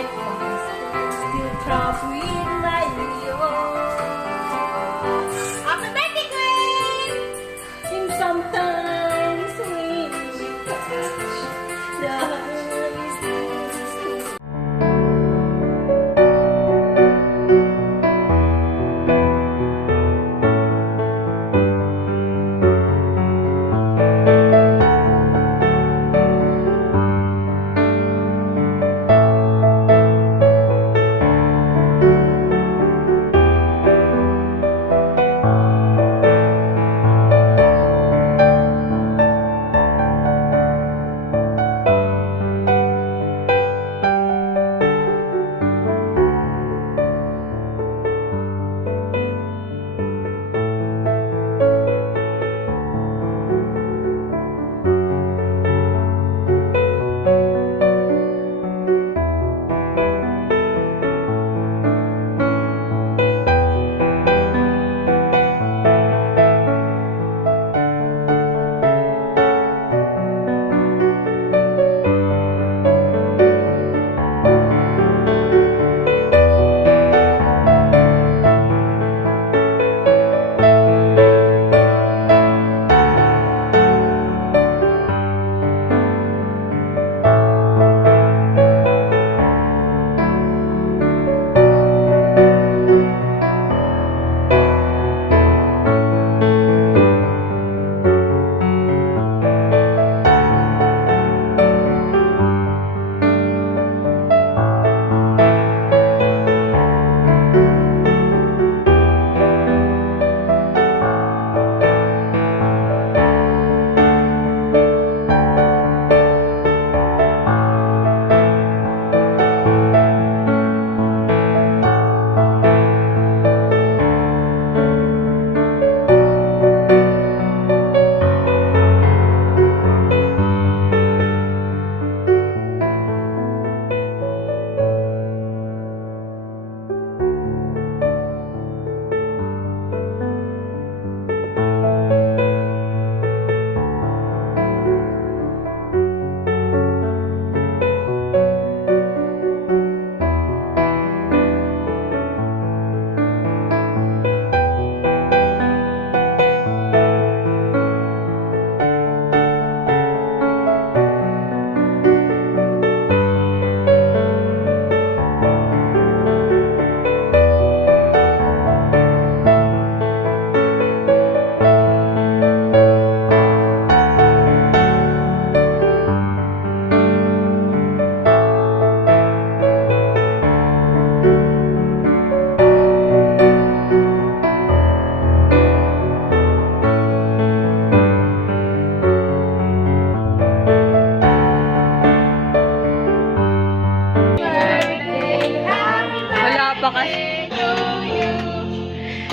like monsters still trap with my love. Happy birthday, Gwen! And sometimes when we touch the ice is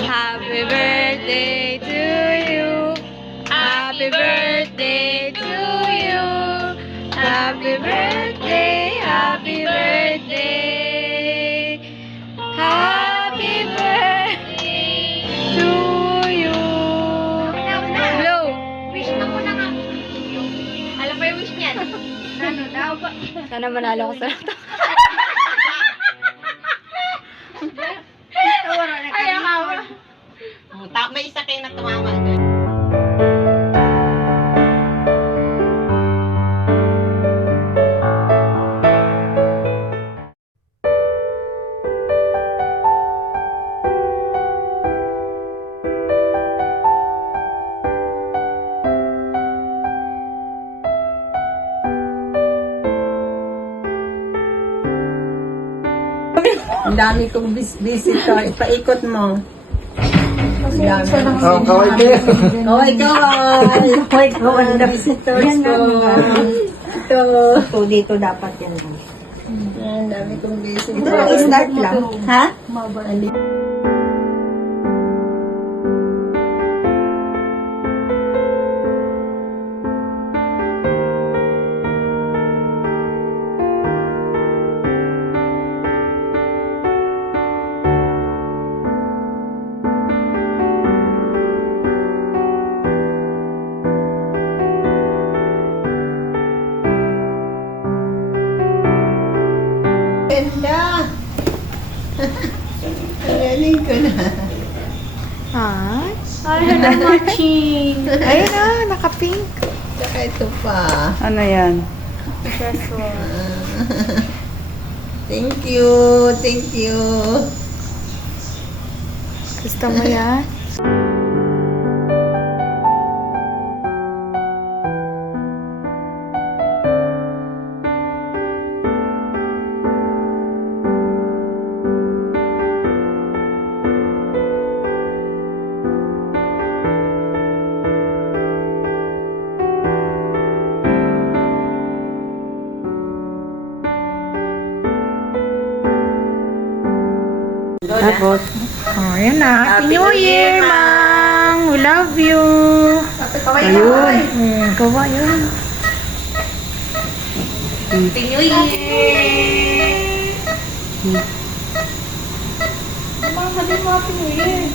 Happy birthday to you. Happy birthday to you. Happy birthday, happy birthday. Happy birthday to you. Blow. Wish na muna nga. Alam mo yung wish niyan? Ano daw ba? Sana manalo ko sa lato. Ay, akawa. May isa kayo na tumama. Ang dami kong visitor. Ipaikot mo. Oh, kaway kayo. Kaway, kaway. Kaway, kaway na visitors ko. Ito. So, dito dapat yan. Ang dami kong visitors. Start lang. Ha? ganda. Ang galing ko na. Ay. Ay, na matching. Ayun na, naka-pink. Tsaka ito pa. Ano yan? Thank you. Thank you. Gusto mo yan? Tapos, Oh, yan na. Happy New Year, Mang! We love you! ayun. Gawa yun. Happy New Year! Mama, din mo Happy New Year.